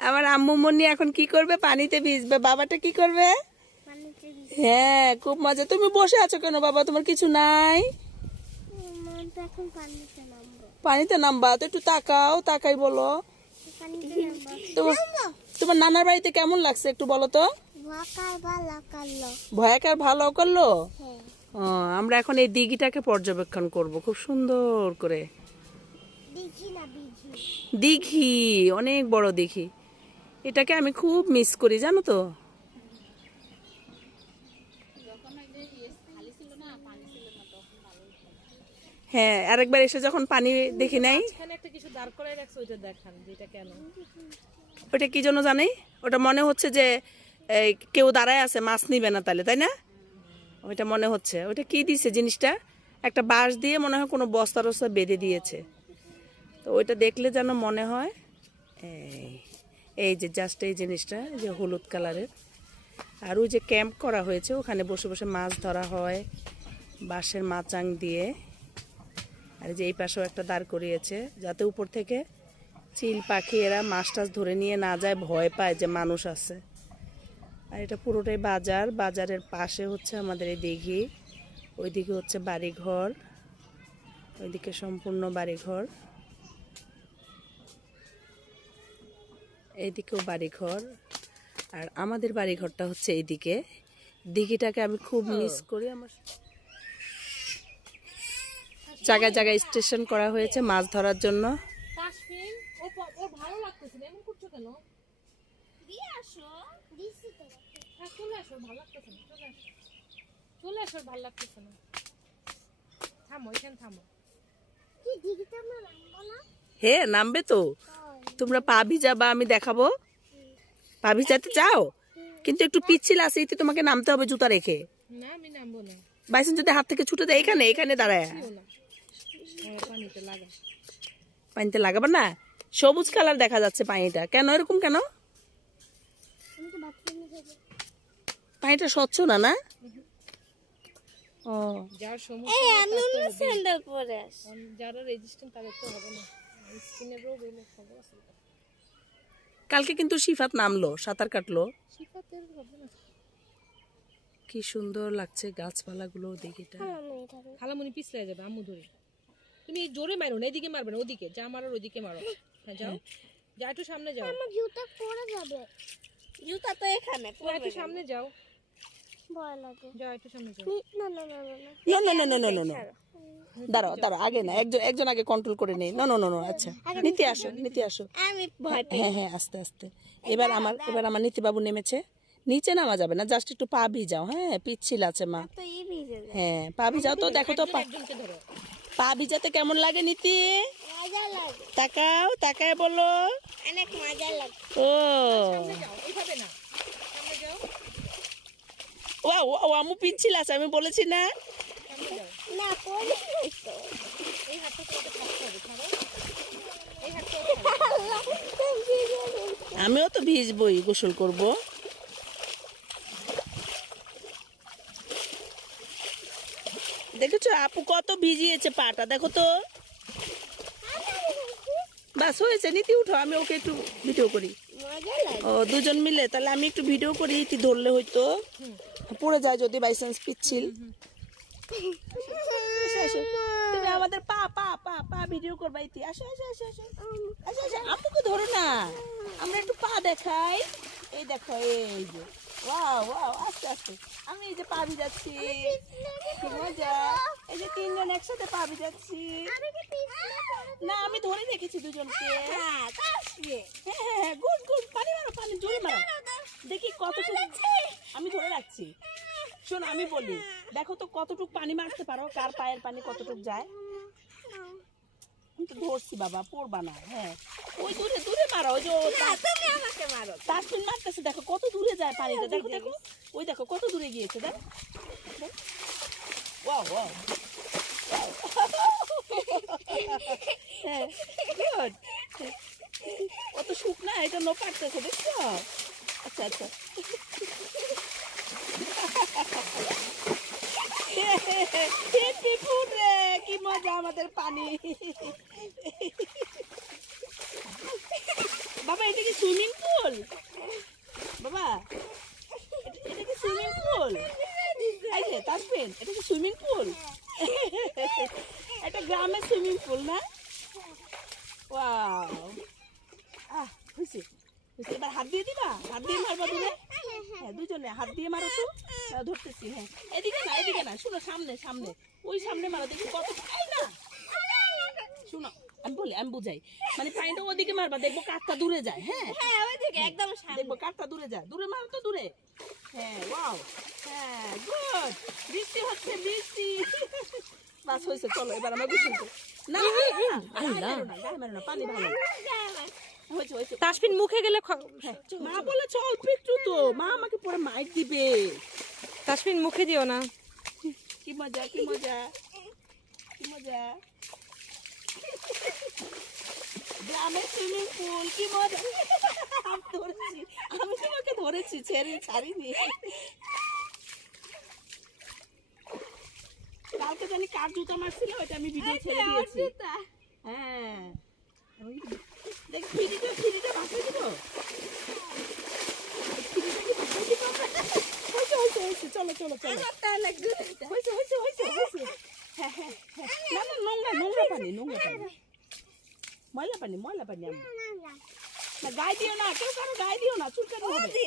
আমার আম্মু মনি এখন কি করবে? পানিতে ভিজবে। বাবাটা কি করবে? হ্যাঁ খুব মজা। তুমি বসে আছো কেন বাবা? তোমার কিছু নাই? আমার তো এখন পানিতে নামবো। তো একটু তাকাও তাকাই বলো। তোমার তোমার নানার বাড়িতে কেমন লাগছে একটু বলো তো? ভয়াকার ভালো করল। হ্যাঁ। আমরা এখন এই দিঘিটাকে পর্যবেক্ষণ করব। খুব সুন্দর করে। দিঘি দিঘি অনেক বড় দিঘি। এটাকে আমি খুব মিস করি জানো তো? হ্যাঁ আরেকবার এসে যখন পানি দেখি নাই ওটা কি জন্য জানি? ওটা মনে হচ্ছে যে কেউ দাঁড়ায় আছে মাছ নিবে না তাহলে তাই না? ওইটা মনে হচ্ছে। ওইটা কি দিছে জিনিসটা? একটা বাঁশ দিয়ে মনে হয় কোনো বস্তা রস্তা বেঁধে দিয়েছে। তো ওইটা দেখলে যেন মনে হয় এই এই যে জাস্ট এই জিনিসটা যে হলুদ কালারের। আর ওই যে ক্যাম্প করা হয়েছে, ওখানে বসে বসে মাছ ধরা হয়, বাঁশের মাচাং দিয়ে। আর যে এই পাশেও একটা দাঁড় করিয়েছে, যাতে উপর থেকে চিল পাখি এরা মাছ টাছ ধরে নিয়ে না যায়, ভয় পায় যে মানুষ আছে। আর এটা পুরোটাই বাজার, বাজারের পাশে হচ্ছে আমাদের এই দিঘি, ওইদিকে হচ্ছে বাড়িঘর, ওইদিকে সম্পূর্ণ বাড়িঘর। এইদিকেও বাড়িঘর। আর আমাদের বাড়িঘরটা হচ্ছে এইদিকে। দিঘিটাকে আমি খুব মিস করি। আমার জায়গায় জায়গায় স্টেশন করা হয়েছে মাছ ধরার জন্য। হে নামবে তো। তোমরা পা ভিজাবা আমি দেখাবো। পা ভিজাতে চাও? কিন্তু একটু পিচ্ছিল আছে এতে তোমাকে নামতে হবে জুতা রেখে। না আমি নামবো বাইসন যদি হাত থেকে ছুটে দেয় এখানে এখানে দাঁড়ায়। পানিতে লাগা। পানিতে লাগাবা না? সবুজ কালার দেখা যাচ্ছে পানিটা। কেন এরকম কেন? পানিটা স্বচ্ছ না না? ও। যার সমস্যা এই আমি অন্য স্যান্ডেল পরে আস। যারা রেজিস্ট্যান্ট তাদের তো হবে না। কালকে কিন্তু শিফাত নামলো সাঁতার কাটলো। কি সুন্দর লাগছে গাছপালাগুলো দিঘিটা আমি খালামুনি পিছলে যাবে আম্মু ধরে। তুমি জোরে মারো না এদিকে মারবে না ওদিকে। যা মারো ওদিকে মারো। হ্যাঁ যাও। যা একটু সামনে যাও। আমার জুতা পরে যাবে। জুতা তো এখানে একটু সামনে যাও। ভয় লাগে যাও একটু সামনে যাও না না না না না না না না না না না না দাঁড়াও দাঁড়াও আগে না একজন একজন আগে কন্ট্রোল করে নেই না না না না আচ্ছা নিতে আসো নিতে আসো আমি ভয় হ্যাঁ হ্যাঁ আস্তে আস্তে এবার আমার এবার আমার নীতিবাবু নেমেছে নিচে নামা যাবে না জাস্ট একটু পা ভিজাও হ্যাঁ পিচ্ছিল আছে মা হ্যাঁ পা ভিজাও তো দেখো তো পা ভিজাতে কেমন লাগে নীতি তাকাও তাকায় বলো অনেক মজা লাগে ও যাও এইভাবে না ও ও আমু পিচ্ছিল আছে আমি বলেছি না। আমিও তো ভিজবই গোসল করব। দেখেছ আপু কত ভিজিয়েছে পাটা দেখো তো। বাস হয়েছে নীতি উঠো আমি ওকে একটু ভিডিও করি। ও দুজন মিলে তাহলে আমি একটু ভিডিও করি ইতি ধরলে হয়তো। পড়ে যায় যদি বাই চান্স পিচ্ছিল। তুমি আমাদের পা পা পা পা ভিডিও করবা ইতি। আসো আসো আসো আসো। আসো আসো আম্মুকে ধরো না। আমরা একটু পা দেখাই। এই দেখো এই যে। ওয়াও ওয়াও আস্তে আস্তে। আমি এই যে পা ভিজাচ্ছি। কি মজা। এই যে তিনজন একসাথে পা ভিজাচ্ছি। আমি কি পিছলে পড়ে না আমি ধরে রেখেছি দুজনকে। হ্যাঁ আসবে। হ্যাঁ হ্যাঁ হ্যাঁ গুড গুড পানি মারো পানি জোরে মারো দেখি কতটুকু আমি ধরে রাখছি শোন আমি বলি দেখো তো কতটুকু পানি মারতে পারো কার পায়ের পানি কতটুকু যায়? ধরছি বাবা পড়বা না হ্যাঁ। ওই দূরে দূরে মারো ওই যে তুমি আমাকে মারো। তাসমিন মারতেছে দেখো কত দূরে যায় পানিটা দেখো দেখো। ওই দেখো কত দূরে গিয়েছে দেখ। Wow wow. হ্যাঁ গুড। অত শুকনা এটা নো পারতেছে দেখছ? আচ্ছা আচ্ছা। রে, কি মজা আমাদের পানি। বাবা, এটা কি সুইমিং পুল? বাবা, এটা- কি সুইমিং পুল? এই এটা কি সুইমিং পুল? এটা গ্রামের সুইমিং পুল না? ওয়াও। আহ হয়েছে এবার হাত দিয়ে দিবা? হাত দিয়ে মারবা দূরে দুজনে হাত দিয়ে মারো তো। ধরতেছি হ্যাঁ। এদিকে না এদিকে না শুনো সামনে সামনে। ওই সামনে মারো দেখি কত না। শুনো আমি বলি আমি বুঝাই। মানে পানিটা ওদিকে মারবা দেখব কাকটা দূরে যায় হ্যাঁ। হ্যাঁ ওইদিকে একদম সামনে। দেখব কাকটা দূরে যায়। দূরে মারো তো দূরে। হ্যাঁ ওয়াও হ্যাঁ গুড বৃষ্টি হচ্ছে বৃষ্টি। বাস হয়েছে চলো এবার আমরা করি। না না, না, না, গায়ে মেরো না, না, পানি ভালো। তাসফিন মুখে গেলে খ- মা বলেছে অল্প একটু তো মা আমাকে পরে মাইক দিবে। তাসফিন মুখে দিও না। কি মজা কি মজা কি মজা। গ্রামের সুইমিং পুল কি মজা। আমি ধরেছি আমি তোমাকে ধরেছি ছেড়ে ছাড়িনি। কালকে জানি কার জুতা মারছিল ওইটা আমি ভিডিও ছেড়ে দিয়েছি। হ্যাঁ। ফিরিটা ফিরিটা বাঁচিয়ে দিব চলো চলো চলো হয়েছে হয়েছে হয়েছে হয়েছে হ্যাঁ হ্যাঁ হ্যাঁ না না নোংরা নোংরা পানি নোংরা পানি ময়লা পানি ময়লা পানি আমরা গায়ে দিও না কেউ কারও গায়ে দিও না চুলকানি হবে